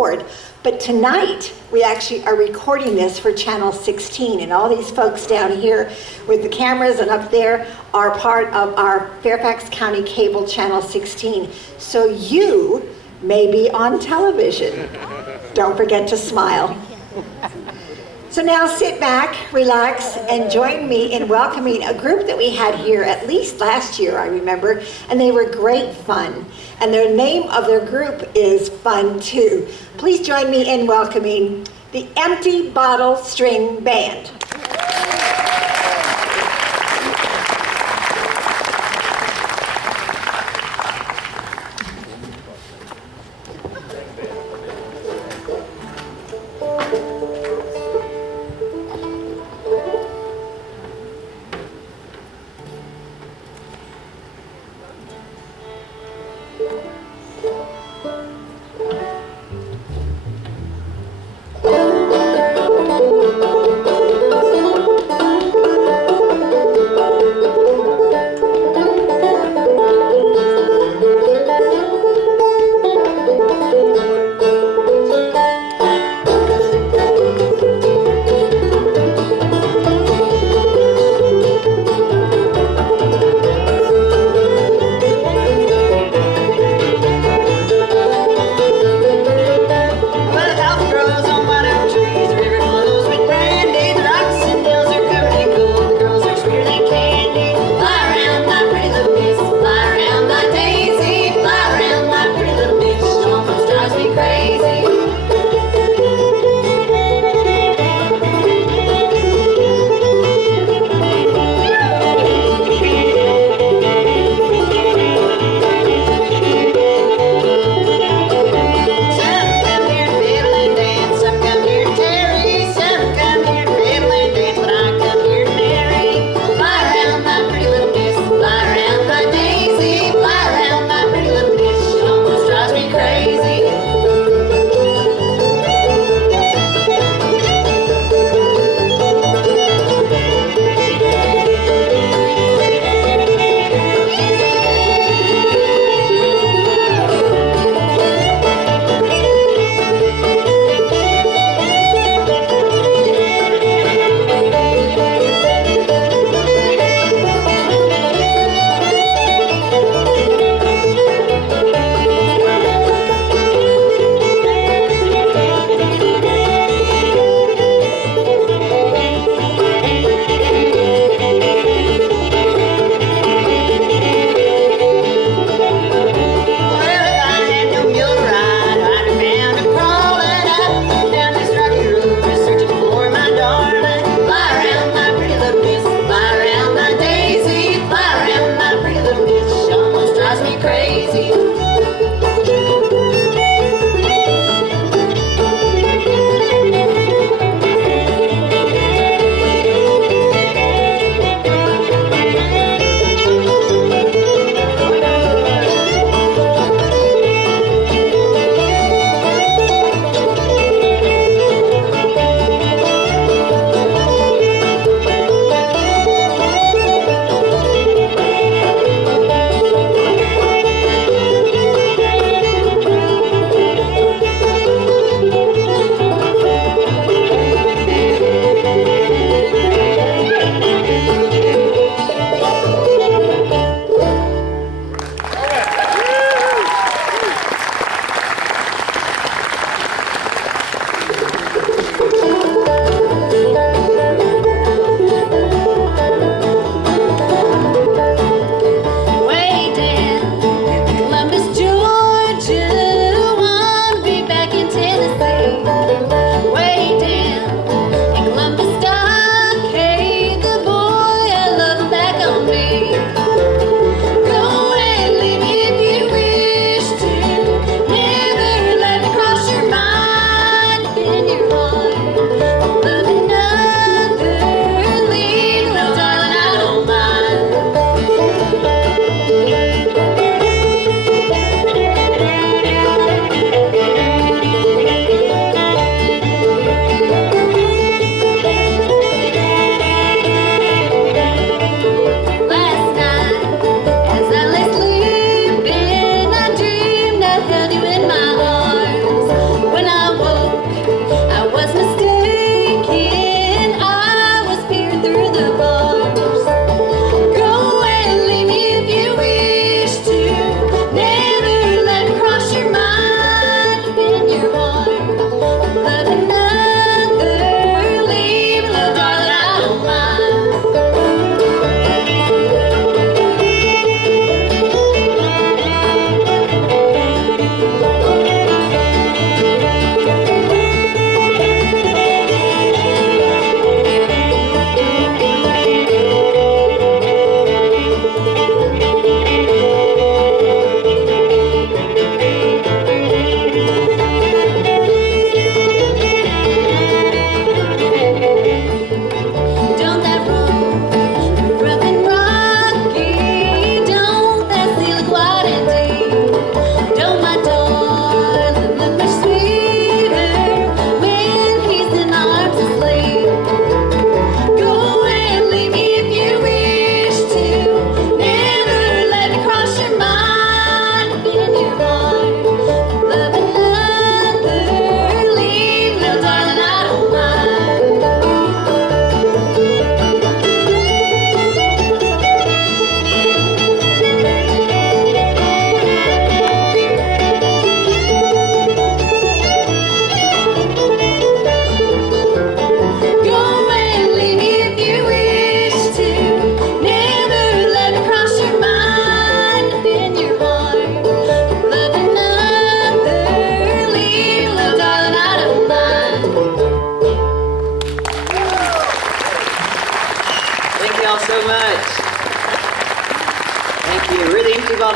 record. But tonight, we actually are recording this for Channel 16, and all these folks down here with the cameras and up there are part of our Fairfax County Cable Channel 16. So you may be on television. Don't forget to smile. So now sit back, relax, and join me in welcoming a group that we had here at least last year, I remember, and they were great fun. And the name of their group is Fun Too. Please join me in welcoming the Empty Bottle String Band.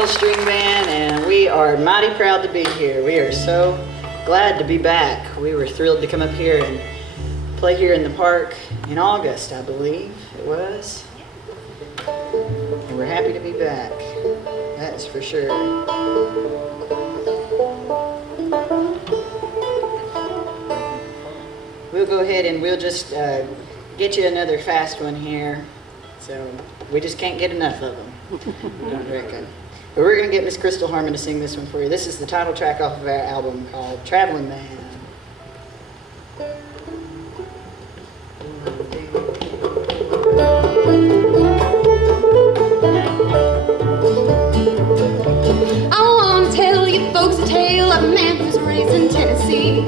Annandale String Band, and we are mighty proud to be here. We are so glad to be back. We were thrilled to come up here and play here in the park in August, I believe it was. And we're happy to be back. That is for sure. We'll go ahead and we'll just get you another fast one here. So we just can't get enough of them. I don't reckon. But we're going to get Miss Crystal Harmon to sing this one for you. This is the title track off of our album called Traveling Man. I want to tell you folks a tale of a man who's raised in Tennessee.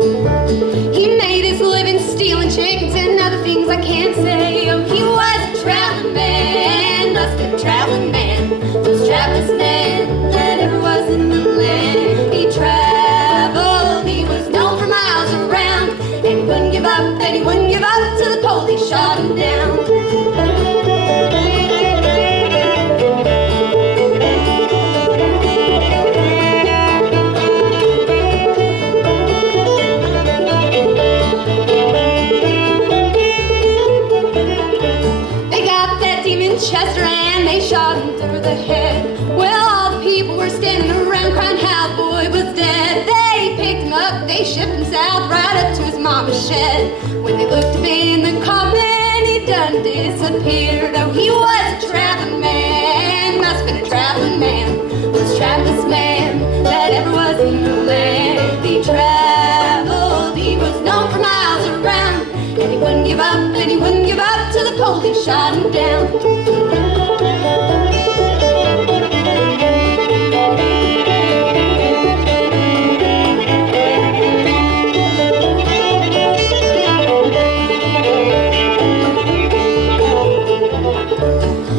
He made his living stealing chickens and other things I can't say. Oh, he was a traveling man, must have been a traveling man, most travelest man that ever was in the land. He traveled, he was known for miles around, and he wouldn't give up, and he wouldn't give up till the police shot him down. Chester and they shot him through the head. Well, all the people were standing around crying how the boy was dead. They picked him up, they shipped him south right up to his mama's shed. When they looked up in the coffin, he done disappeared. Oh, he was a traveling man, must have been a traveling man, most travelest man that ever was in the land. He traveled, he was known for miles around, and he wouldn't give up, and he wouldn't give up till the police shot him down.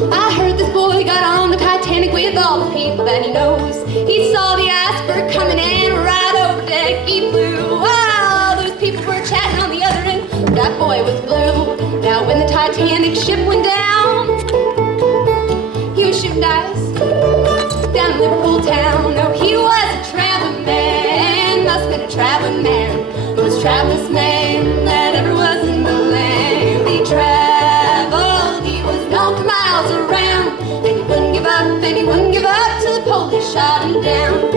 I heard this boy got on the Titanic with all the people that he knows. He saw the iceberg coming in right over deck he flew. Wow, those people were chatting on the other end. That boy was blue. Now when the Titanic ship went down, he was shooting dice down in Liverpool town. No, he was a traveling man, must have been a traveling man, most travelest man that ever was in the land. He traveled, he was known for miles around, and he wouldn't give up, and he wouldn't give up till the police shot him down.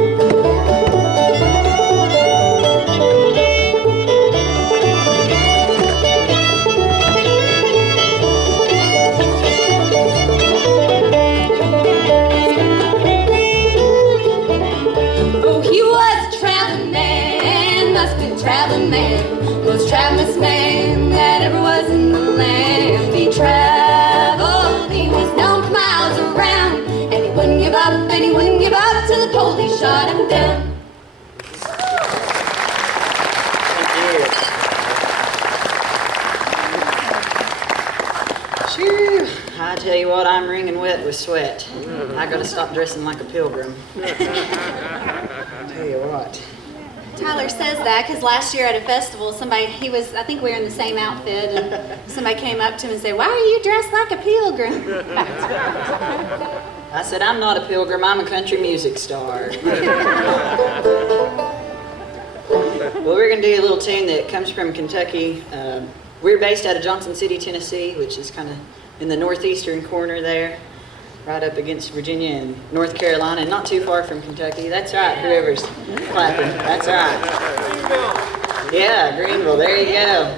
Traveling man, most travelest man that ever was in the land. He traveled, he was known for miles around, and he wouldn't give up, and he wouldn't give up till the police shot him down. Thank you. Phew, I tell you what, I'm wringing wet with sweat. I gotta stop dressing like a pilgrim. I tell you what. Tyler says that because last year at a festival, I think we were in the same outfit, and somebody came up to him and said, "Why are you dressed like a pilgrim?" I said, "I'm not a pilgrim, I'm a country music star." Well, we're going to do a little tune that comes from Kentucky. We're based out of Johnson City, Tennessee, which is kind of in the northeastern corner there, right up against Virginia and North Carolina, and not too far from Kentucky. That's right, whoever's clapping. That's right. Yeah, Greenville, there you go.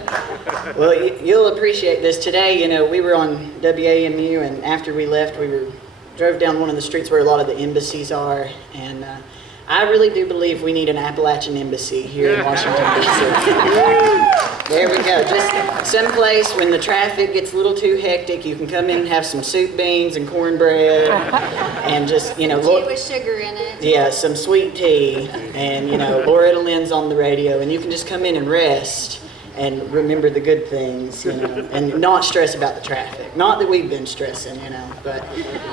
Well, you'll appreciate this. Today, you know, we were on WAMU, and after we left, drove down one of the streets where a lot of the embassies are, and I really do believe we need an Appalachian embassy here in Washington, D.C. There we go. Just someplace when the traffic gets a little too hectic, you can come in and have some soup beans and cornbread, and just, you know, Tea with sugar in it. Yeah, some sweet tea, and, you know, Loretta Lynn's on the radio, and you can just come in and rest and remember the good things, you know, and not stress about the traffic. Not that we've been stressing, you know, but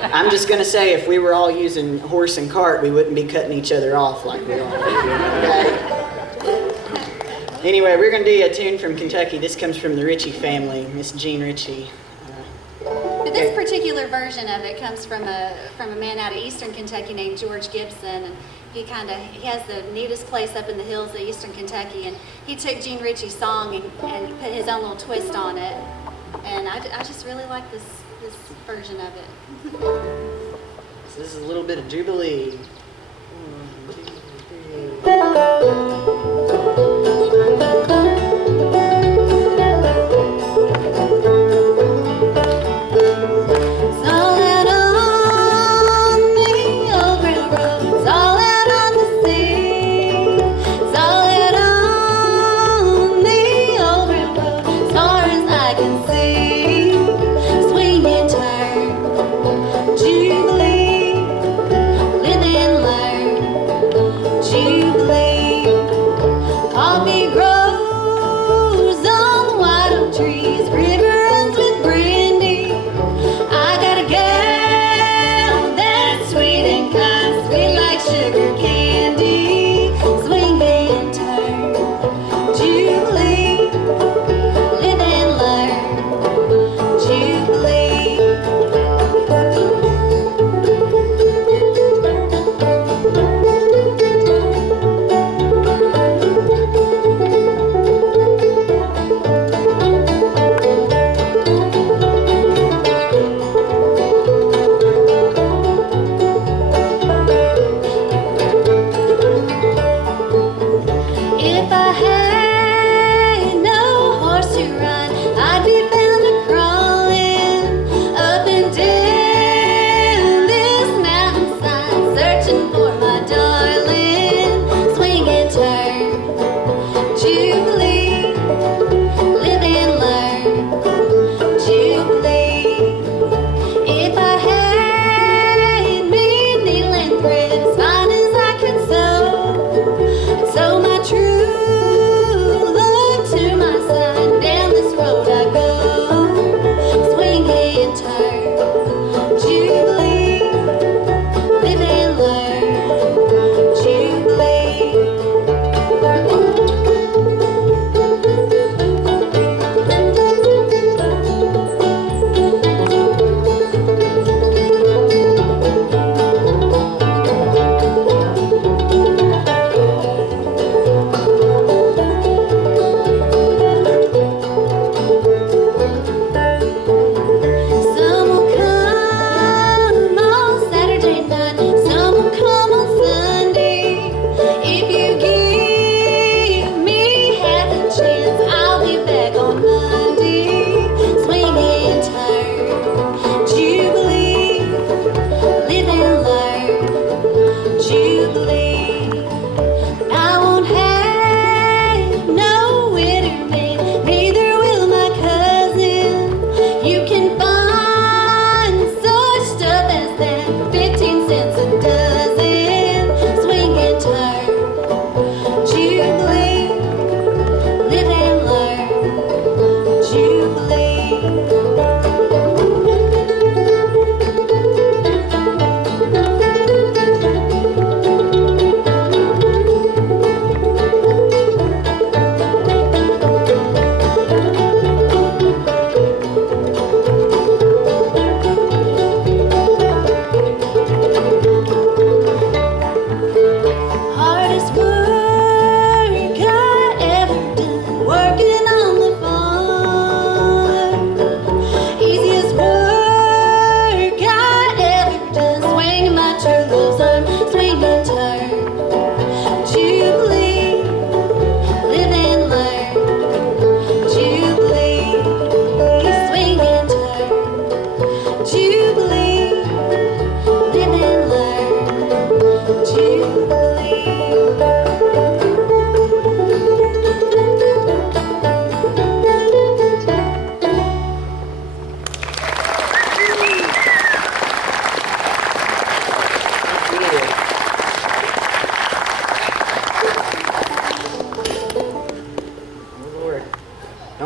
I'm just going to say if we were all using horse and cart, we wouldn't be cutting each other off like we are. Okay? Anyway, we're going to do a tune from Kentucky. This comes from the Ritchie family, Miss Jean Ritchie. This But this particular version of it comes from a man out of eastern Kentucky named George Gibson, and he has the neatest place up in the hills of eastern Kentucky, and he took Gene Ritchie's song and put his own little twist on it, and I just really like this version of it. So this is a little bit of Jubilee.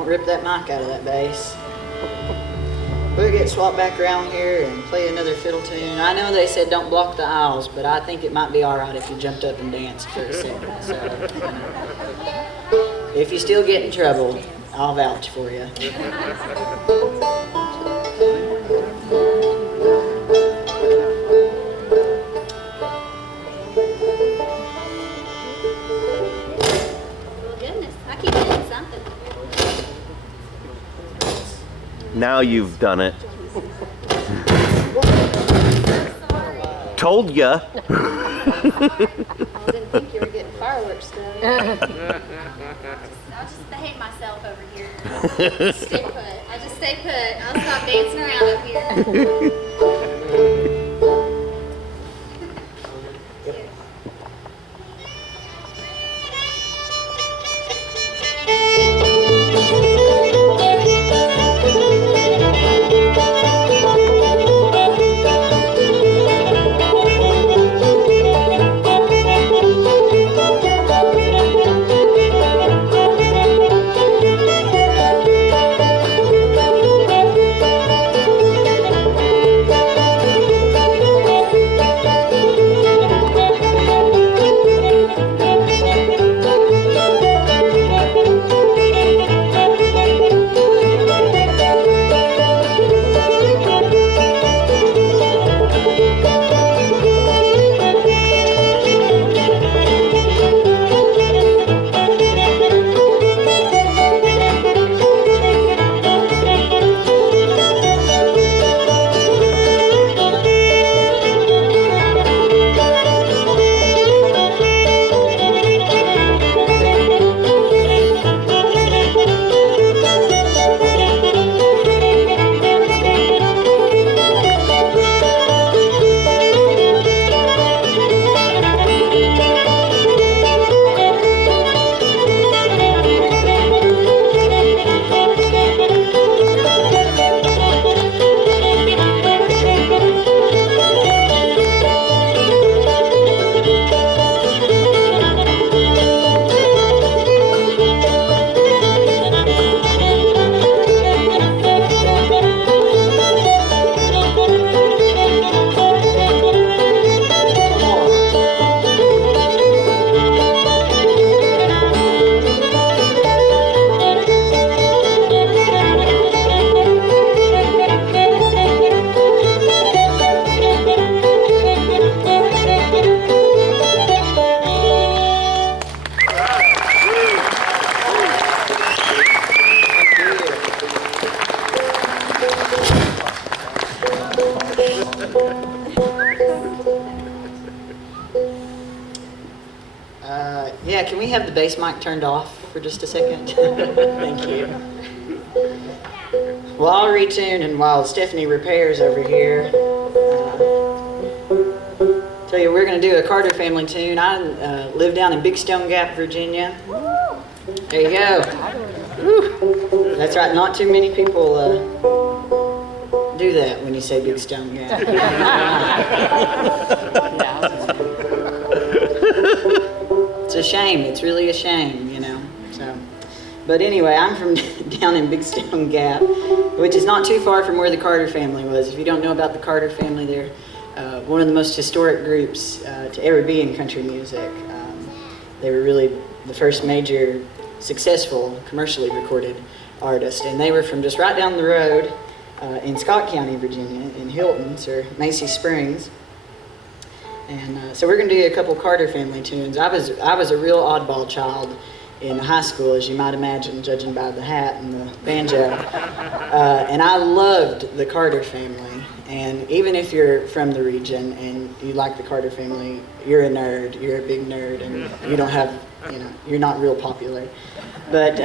Rip that mic out of that bass. We'll get swapped back around here and play another fiddle tune. I know they said don't block the aisles, but I think it might be all right if you jumped up and danced for a second. So, if you still get in trouble, I'll vouch for you. something. Now you've done it. Told ya. I didn't think you were getting fireworks done. I just behave myself over here. Stay put. I just stay put. I'll stop dancing around up here. Yeah, can we have the bass mic turned off for just a second? Thank you. Well, I'll retune, and while Stephanie repairs over here, tell you we're going to do a Carter family tune. I live down in Big Stone Gap, Virginia. There you go. Woo. That's right, not too many people do that when you say Big Stone Gap. It's a shame. It's really a shame, you know. So, but anyway, I'm from down in Big Stone Gap, which is not too far from where the Carter family was. If you don't know about the Carter family, they're one of the most historic groups to ever be in country music. They were really the first major successful commercially recorded artist, and they were from just right down the road in Scott County, Virginia, in Hilton, or Macy Springs. And so we're going to do a couple Carter family tunes. I was a real oddball child in high school, as you might imagine, judging by the hat and the banjo. And I loved the Carter family. And even if you're from the region and you like the Carter family, you're a nerd. You're a big nerd, and you don't have, you know, you're not real popular. But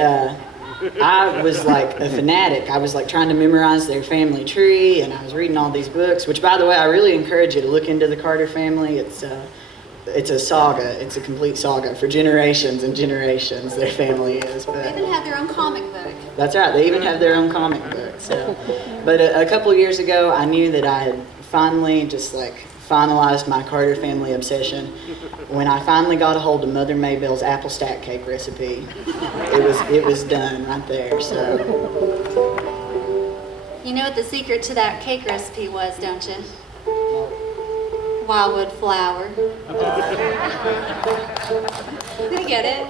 I was like a fanatic. I was like trying to memorize their family tree, and I was reading all these books, which, by the way, I really encourage you to look into the Carter family. It's a saga. It's a complete saga for generations and generations. Their family is. But They even have their own comic book. that's right. They even have their own comic book. So, but a couple of years ago, I knew that I had finally just like finalized my Carter family obsession when I finally got a hold of Mother Maybell's apple stack cake recipe. It was done right there. So You know what the secret to that cake recipe was, don't you? Wildwood flour. Did you get it?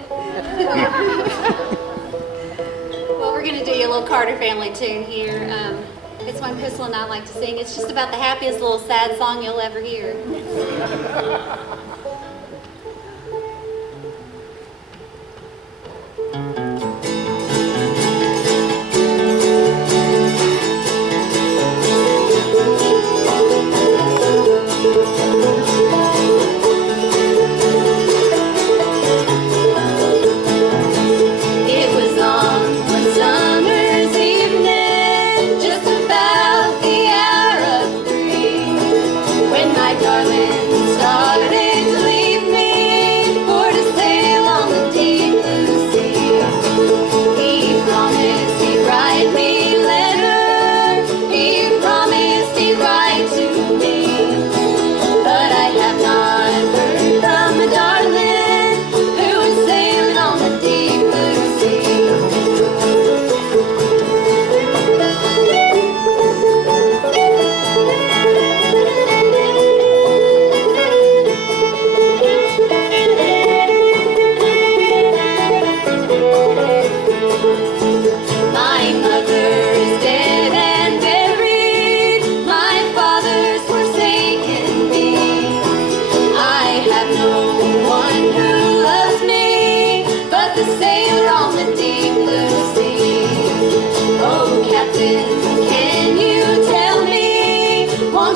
Well, we're going to do you a little Carter family tune here. It's one Crystal and I like to sing. It's just about the happiest little sad song you'll ever hear.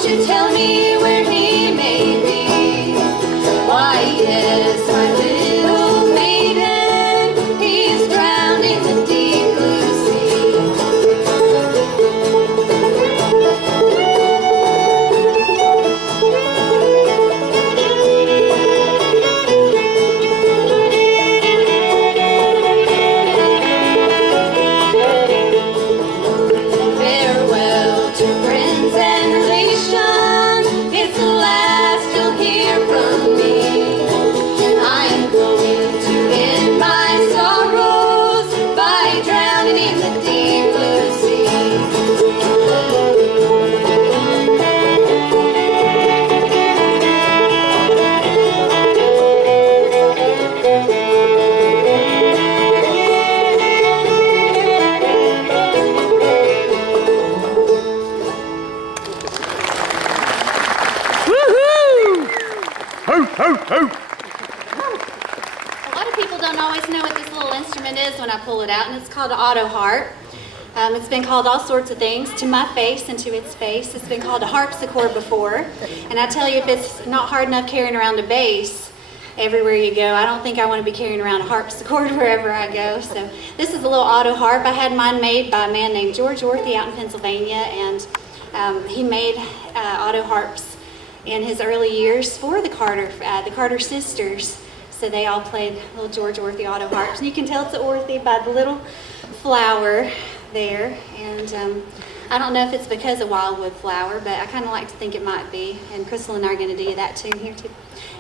won't you tell me where he may be? Why, yes, my little maiden, he's drowned in the deep blue sea. Farewell to friends and relations, it's the last you'll hear from me. I am going to end my sorrows by drowning in the deep blue sea. A lot of people don't always know what this little instrument is when I pull it out, and it's called an Autoharp. It's been called all sorts of things to my face and to its face. It's been called a harpsichord before, and I tell you, if it's not hard enough carrying around a bass everywhere you go, I don't think I want to be carrying around a harpsichord wherever I go. So this is a little Autoharp. I had mine made by a man named George Orthy out in Pennsylvania, and he made Autoharps in his early years for the Carter sisters. So they all played little George Orthy Autoharps. And you can tell it's an Orthy by the little flower there. And I don't know if it's because of wildwood flower, but I kind of like to think it might be. And Crystal and I are going to do that tune here too.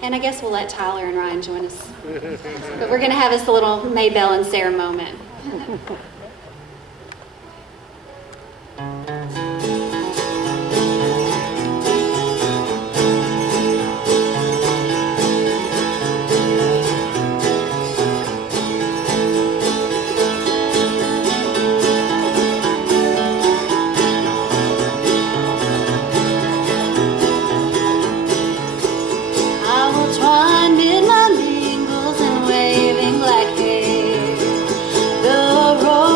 And I guess we'll let Tyler and Ryan join us. But we're going to have us a little Maybelle and Sarah moment. I will twine mid my mingles and waving black hair. The road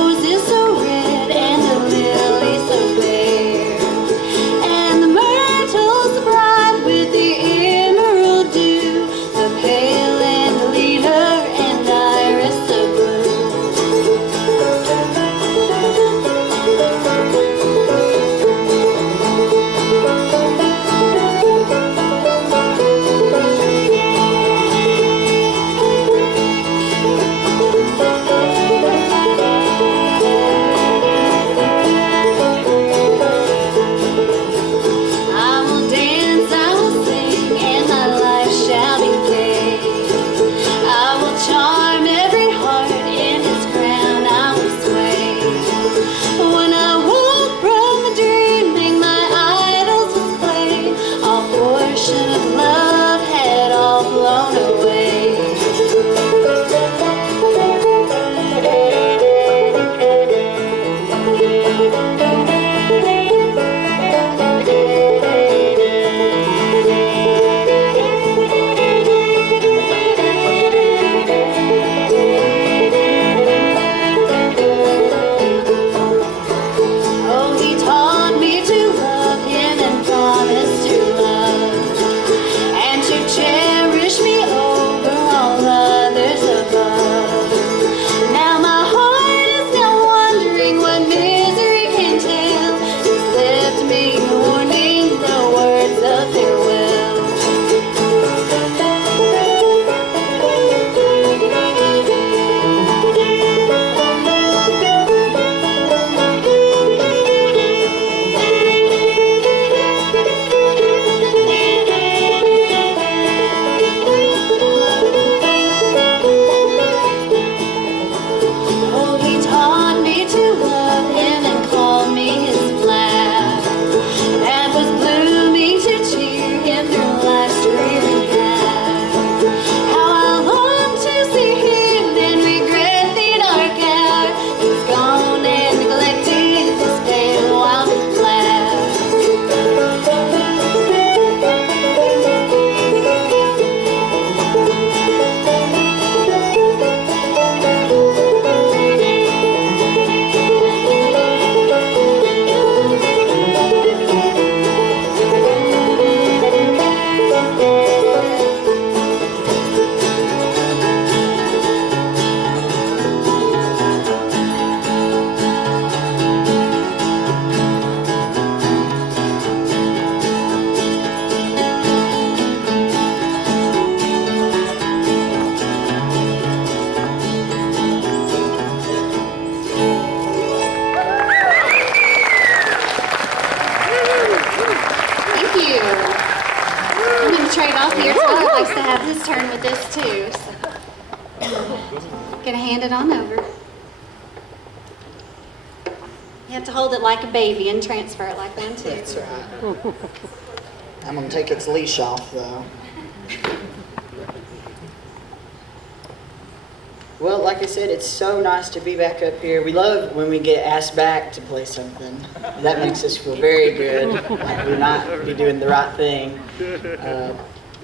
have his turn with this too. So. Gonna hand it on over. You have to hold it like a baby and transfer it like one too. That's right. I'm gonna take its leash off though. Well, like I said, it's so nice to be back up here. We love when we get asked back to play something. That makes us feel very good, like we might be doing the right thing.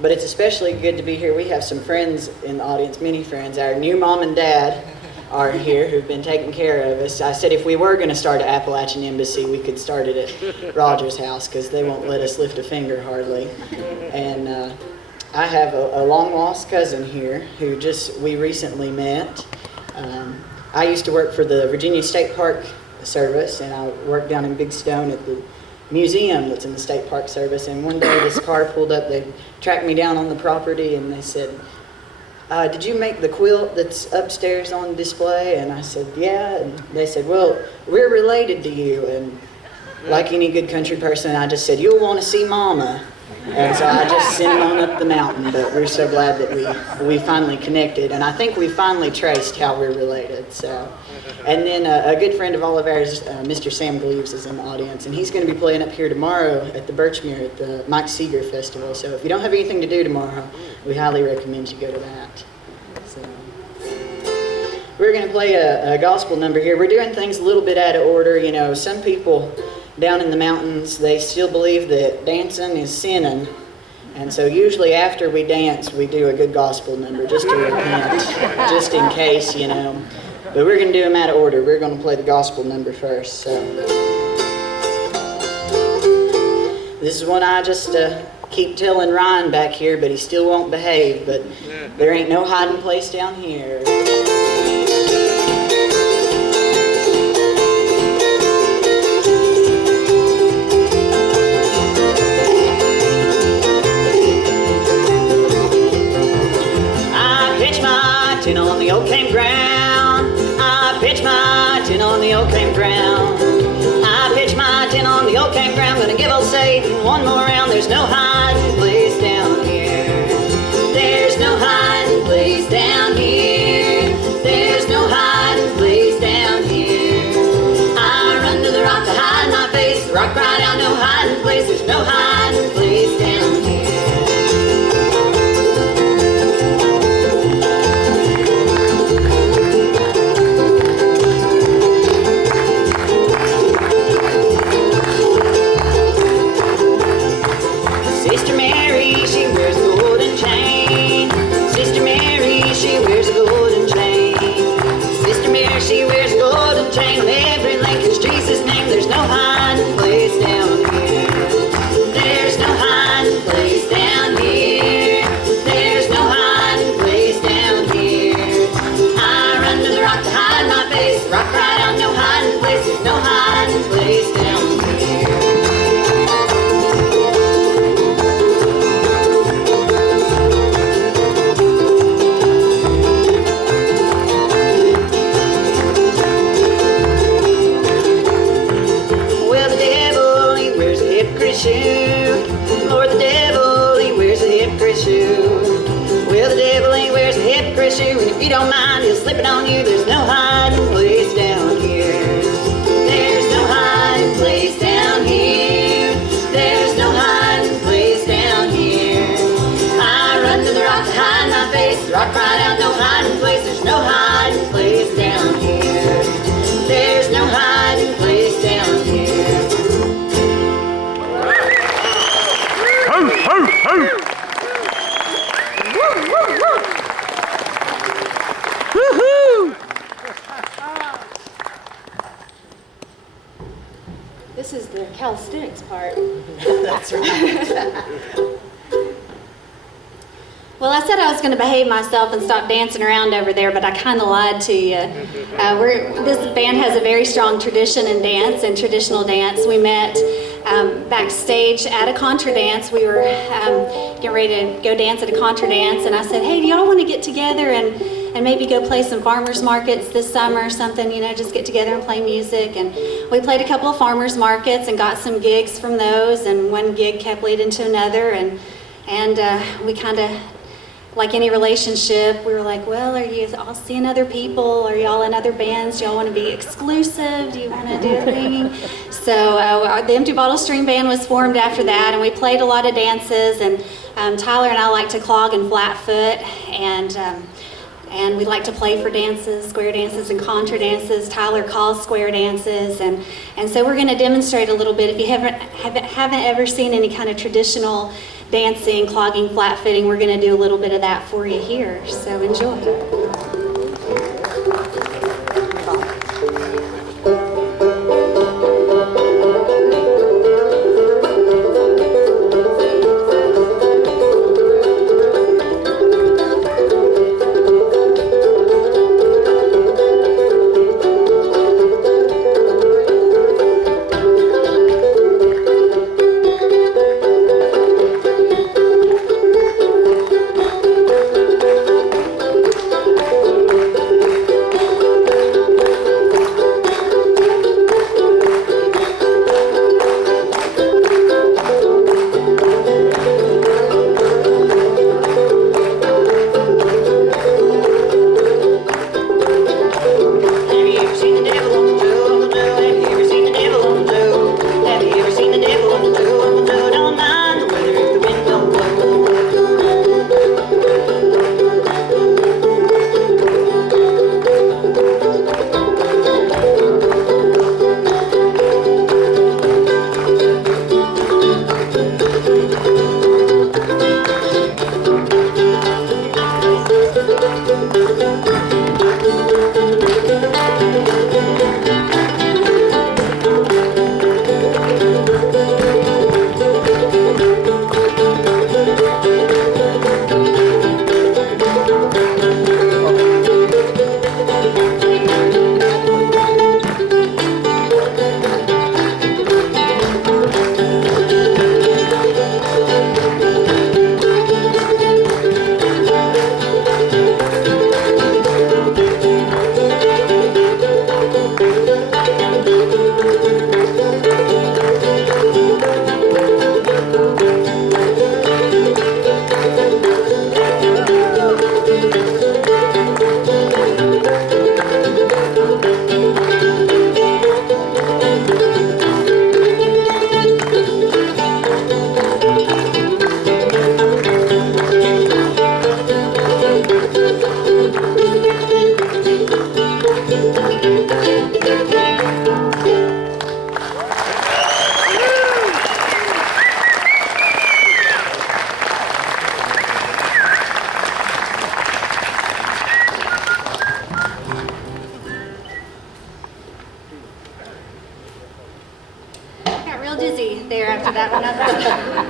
But it's especially good to be here. We have some friends in the audience, many friends. Our new mom and dad are here who've been taking care of us. I said if we were going to start an Appalachian embassy, we could start it at Roger's house because they won't let us lift a finger hardly. And I have a long-lost cousin here who we recently met. I used to work for the Virginia State Park Service, and I worked down in Big Stone at the museum that's in the State Park Service. And one day this car pulled up, they tracked me down on the property, and they said, did you make the quilt that's upstairs on display? And I said, yeah. And they said, well, we're related to you. And like any good country person, I just said, you'll want to see Mama. And so I just sent him on up the mountain, but we're so glad that we finally connected, and I think we finally traced how we're related. So, and then a good friend of all of ours, Mr. Sam Gleaves, is in the audience, and he's going to be playing up here tomorrow at the Birchmere at the Mike Seeger Festival. So if you don't have anything to do tomorrow, we highly recommend you go to that. So, we're going to play a gospel number here. We're doing things a little bit out of order. You know, some people down in the mountains, they still believe that dancing is sinning. And so usually after we dance, we do a good gospel number just to repent, just in case, you know. But we're going to do them out of order. We're going to play the gospel number first. So this is one I just keep telling Ryan back here, but he still won't behave. But there ain't no hiding place down here. On the old campground, I pitch my tent on the old campground. I pitch my tent on the old campground. Gonna give old Satan one more round. There's no hiding place down here. There's no hiding place down here. There's no hiding place down here. I run to the rock to hide my face. The rock cried out, no hiding place. There's no hiding place down here. If you don't mind, he'll slip it on you. There's no hiding place down here. There's no hiding place down here. There's no hiding place down here. I run to the rock to hide my face. The rock cried out, no hiding place. There's no hiding place down here. There's no hiding place down here. Ho, ho, ho! This is the calisthenics part. That's right. Well, I said I was going to behave myself and stop dancing around over there, but I kind of lied to you. This band has a very strong tradition in dance and traditional dance. We met backstage at a contra dance. We were getting ready to go dance at a contra dance, and I said, hey, do y'all want to get together and maybe go play some farmers markets this summer or something, you know, just get together and play music. And we played a couple of farmers markets and got some gigs from those, and one gig kept leading to another, and we kind of like any relationship, we were like, well, are you all seeing other people? Are y'all in other bands? Do y'all want to be exclusive? Do you want to do a thing? So the Empty Bottle String Band was formed after that, and we played a lot of dances, and Tyler and I like to clog and flatfoot, and we like to play for dances, square dances and contra dances. Tyler calls square dances, and so we're going to demonstrate a little bit. If you haven't ever seen any kind of traditional dancing, clogging, flat-footing, we're going to do a little bit of that for you here. So enjoy.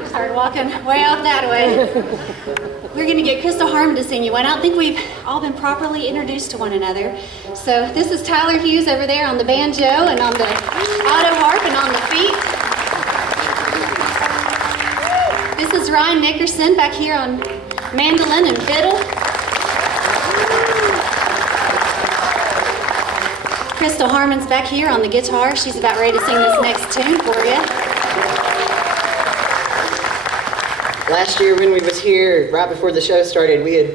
Started walking way off that way. We're going to get Crystal Harmon to sing you one. I don't think we've all been properly introduced to one another. So this is Tyler Hughes over there on the banjo and on the Autoharp and on the feet. This is Ryan Nickerson back here on mandolin and fiddle. Crystal Harmon's back here on the guitar. She's about ready to sing this next tune for you. Last year when we was here, right before the show started, we had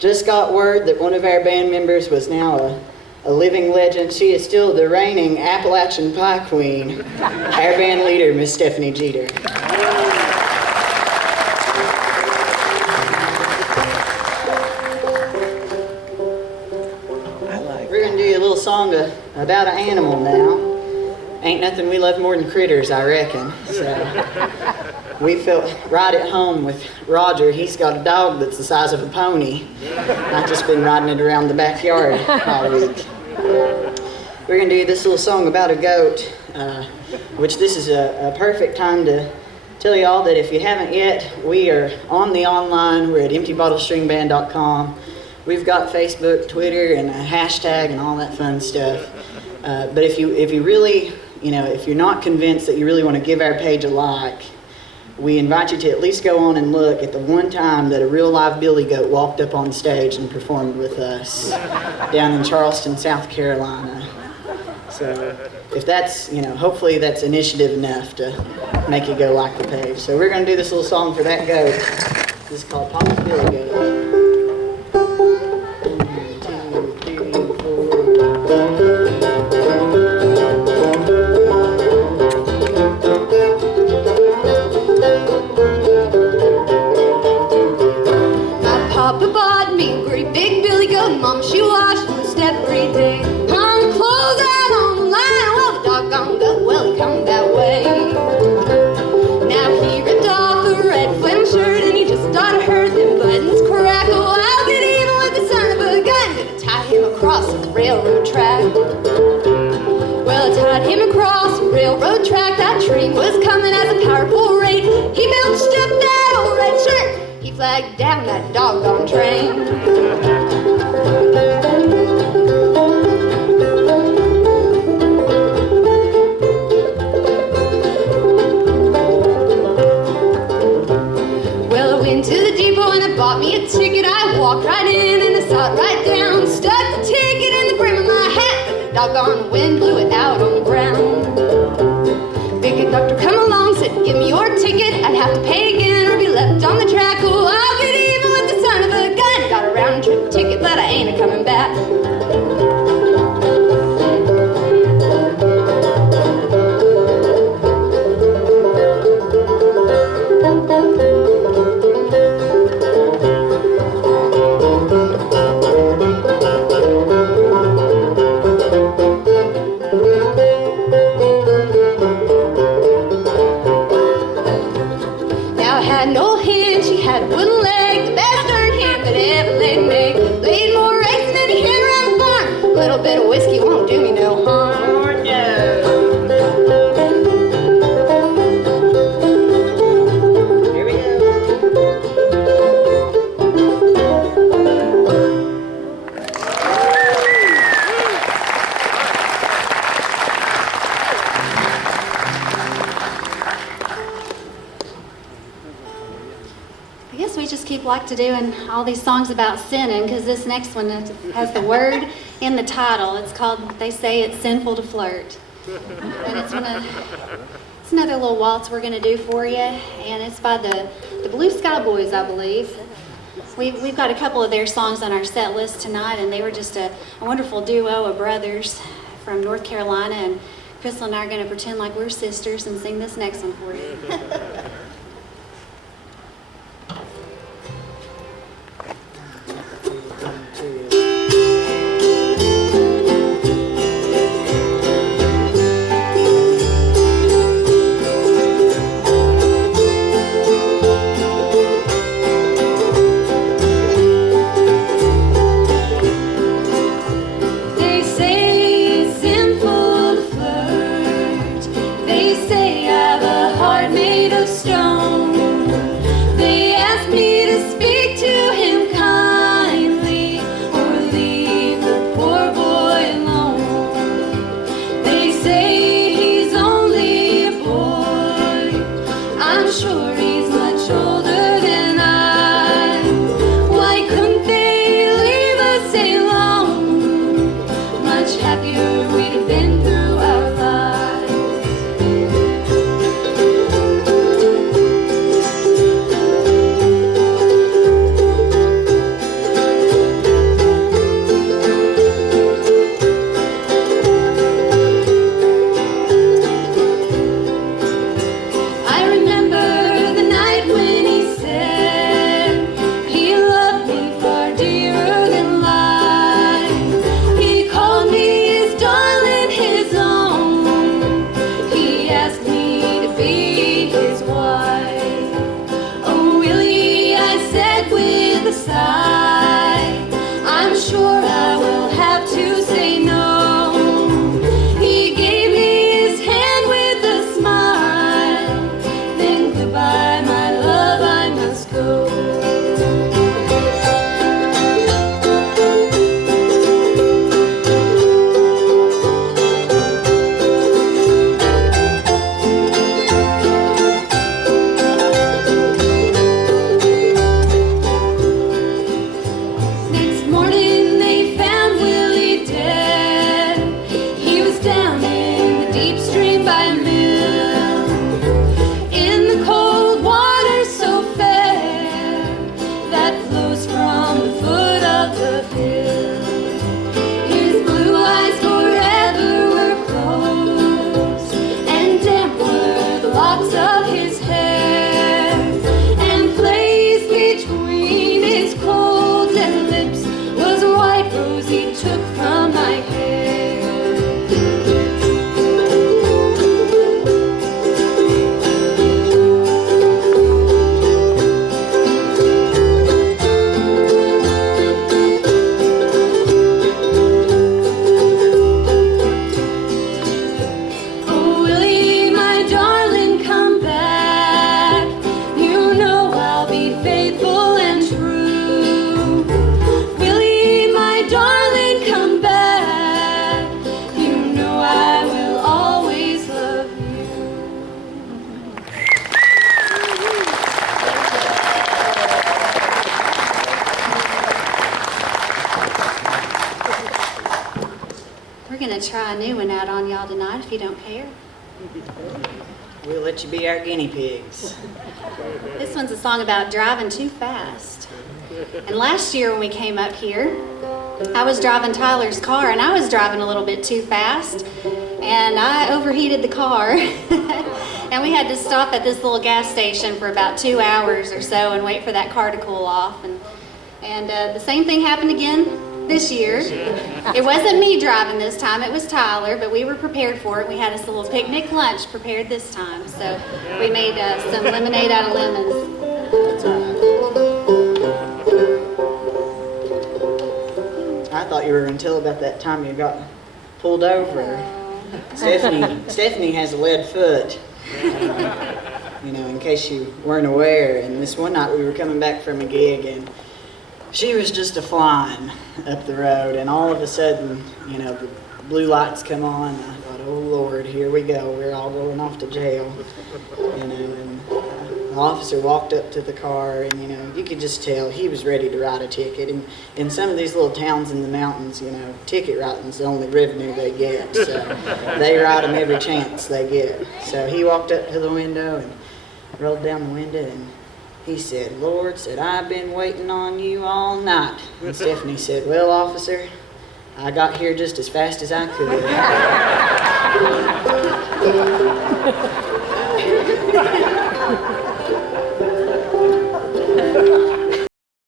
just got word that one of our band members was now a living legend. She is still the reigning Appalachian Pie Queen, our band leader, Miss Stephanie Jeter. We're going to do you a little song about an animal now. Ain't nothing we love more than critters, I reckon. So we felt right at home with Roger. He's got a dog that's the size of a pony. I've just been riding it around the backyard all week. We're going to do this little song about a goat, which this is a perfect time to tell you all that if you haven't yet, we are on the online. We're at emptybottlestringband.com. We've got Facebook, Twitter, and a hashtag and all that fun stuff. But if you really, if you're not convinced that you really want to give our page a like, we invite you to at least go on and look at the one time that a real live billy goat walked up on stage and performed with us down in Charleston, South Carolina. So if that's, hopefully that's initiative enough to make you go like the page. So we're going to do this little song for that goat. This is called Papa's Billy Goat. Well, I tied him across a railroad track. That train was coming at a powerful rate. He belched up that old red shirt. He flagged down that doggone train. Well, I went to the depot and I bought me a ticket. I walked right in and I sat right down. Stuck the ticket in the brim of my hat, but the doggone wind blew it out on the ground. Big conductor come along, said, give me your ticket. I'd have to pay again or be left on the track. Oh, I'll get even with the son of a gun. Got a round trip ticket, but I ain't a coming back. Bit of whiskey won't do me no harm. Lord, no. Here we go. I guess we just keep like to doing all these songs about sinning, because this next one has the word in the title. It's called, they say it's sinful to flirt. And it's another little waltz we're going to do for you, and it's by the Blue Sky Boys, I believe. We've got a couple of their songs on our set list tonight, and they were just a wonderful duo of brothers from North Carolina, and Crystal and I are going to pretend like we're sisters and sing this next one for you. Dearer than life, he called me his darling. try a new one out on y'all tonight if you don't care. We'll let you be our guinea pigs. This one's a song about driving too fast. And last year when we came up here, I was driving Tyler's car and I was driving a little bit too fast and I overheated the car and we had to stop at this little gas station for about 2 hours or so and wait for that car to cool off. And the same thing happened again this year. It wasn't me driving this time, it was Tyler, but we were prepared for it. We had us a little picnic lunch prepared this time. So we made some lemonade out of lemons. That's all right. I thought you were going to tell about that time you got pulled over. Stephanie has a lead foot, you know, in case you weren't aware. And this one night we were coming back from a gig and she was just a-flying up the road, and all of a sudden, you know, the blue lights come on. I thought, oh Lord, here we go. We're all going off to jail, you know. And the officer walked up to the car, and you know, you could just tell he was ready to write a ticket. And in some of these little towns in the mountains, you know, ticket writing's the only revenue they get. So they write them every chance they get. So he walked up to the window and rolled down the window and he said, Lord, said, I've been waiting on you all night. And Stephanie said, well, officer, I got here just as fast as I could.